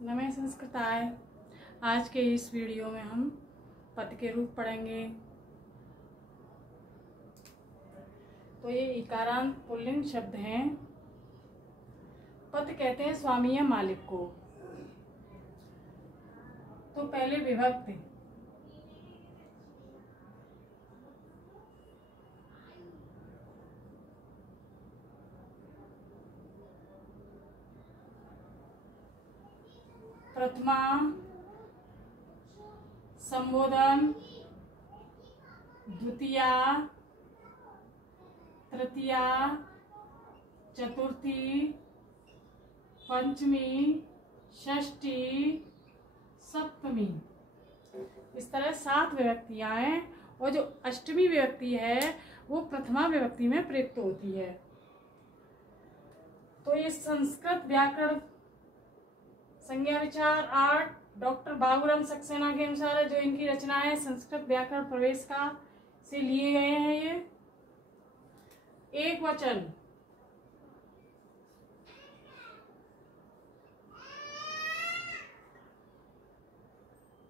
नमः संस्कृताय। आज के इस वीडियो में हम पद के रूप पढ़ेंगे। तो ये इकारांत पुल्लिंग शब्द हैं। पद कहते हैं स्वामी या मालिक को। तो पहले विभक्ति। प्रथमा, संबोधन, द्वितीया, तृतीया, चतुर्थी, पंचमी, षष्ठी, सप्तमी। इस तरह 7 विभक्तियां हैं और जो अष्टमी विभक्ति है वो प्रथमा विभक्ति में प्रयुक्त होती है। तो ये संस्कृत व्याकरण संज्ञा विचार 8 डॉक्टर बाबूराम सक्सेना के अनुसार है, जो इनकी रचना है संस्कृत व्याकरण प्रवेश का से लिए गए हैं। ये एक वचन,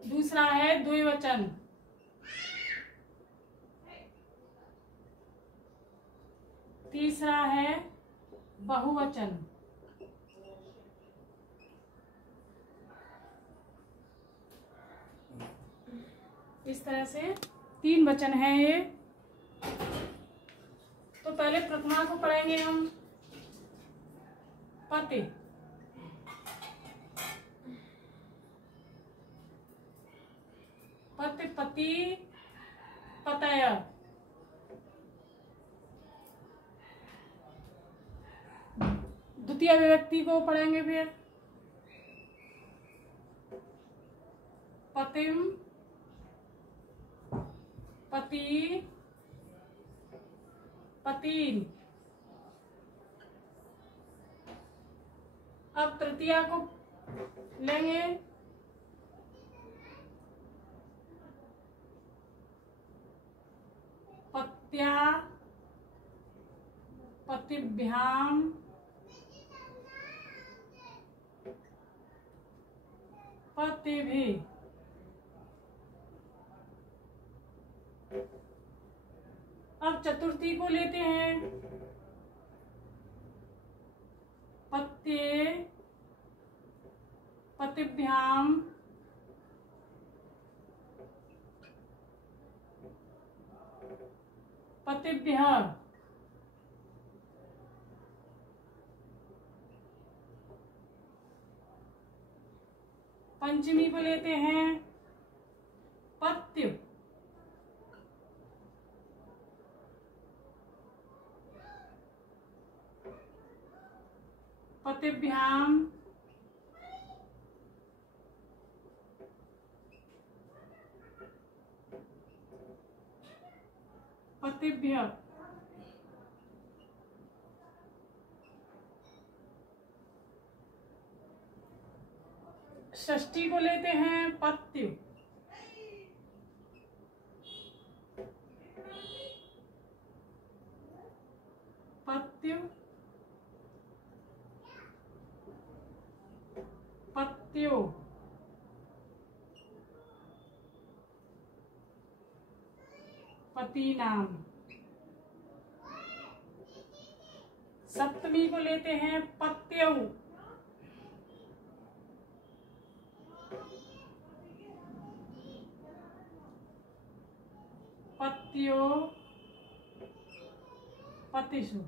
दूसरा है द्विवचन, तीसरा है बहुवचन, इस तरह से 3 वचन हैं ये। तो पहले प्रथमा को पढ़ेंगे हम। पति, पति, पति, पतय। द्वितीय विभक्ति को पढ़ेंगे फिर। पतिम, पति, पतीन। अब तृतीया को लेंगे। पत्या, पतिभ्याम, पतिभिः। अब चतुर्थी को लेते हैं। पत्ये, पतिभ्याम, पतिभ्यः। पंचमी को लेते हैं। पत्यु, पतिभ्याम, पतिभ्यः। षष्ठी को लेते हैं। पत्यु, पत्यु, पत्यो, पतीनाम। सप्तमी को लेते हैं। पत्यौ, पत्यो, पतिषु।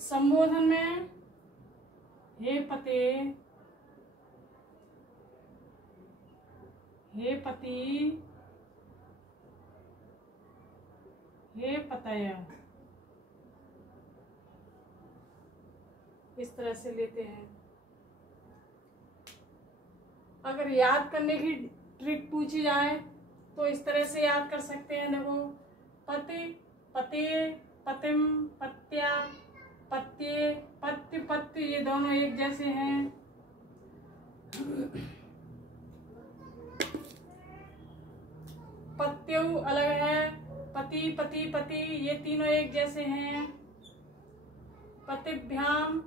संबोधन में हे पते, हे पति, हे पतय, इस तरह से लेते हैं। अगर याद करने की ट्रिक पूछी जाए तो इस तरह से याद कर सकते हैं। देखो, पति, पते, पतिम, पत्या, पत्ये, पत्य, पत्य, ये दोनों एक जैसे हैं। पत्यु अलग है। पति, पति, पति, ये तीनों एक जैसे हैं। पतिभ्याम,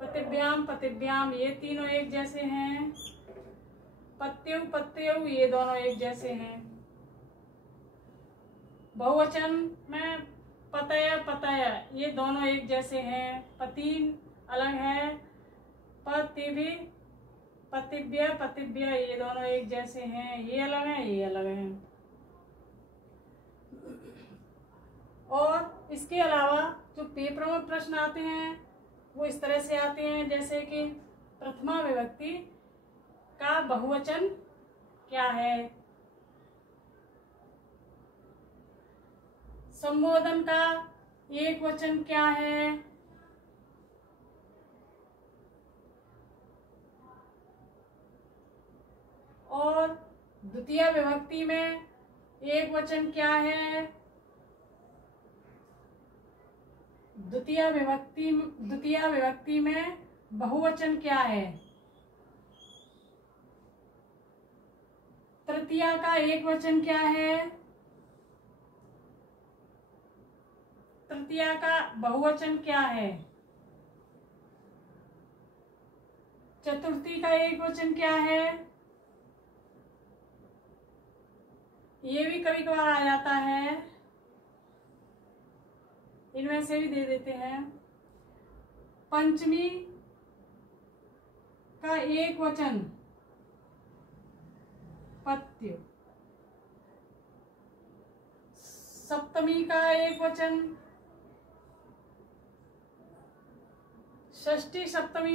पतिभ्याम, पतिभ्याम, ये तीनों एक जैसे हैं। पत्यु, पत्यु, ये दोनों एक जैसे हैं। बहुवचन में पतय, पतय, ये दोनों एक जैसे हैं। पति अलग है। पतिभि, पतिभ्य, पतिभ्य, ये दोनों एक जैसे हैं। ये अलग है, ये अलग है। और इसके अलावा जो पेपरों में प्रश्न आते हैं वो इस तरह से आते हैं, जैसे कि प्रथमा विभक्ति का बहुवचन क्या है, संबोधन का एक वचन क्या है, और द्वितीय विभक्ति में एक वचन क्या है, द्वितीय विभक्ति में बहुवचन क्या है, तृतीया का एक वचन क्या है, तृतीया का बहुवचन क्या है, चतुर्थी का एक वचन क्या है, ये भी कभी कभार आ जाता है, इनमें से भी दे देते हैं। पंचमी का एक वचन पत्यु, सप्तमी का एक वचन, षष्ठी सप्तमी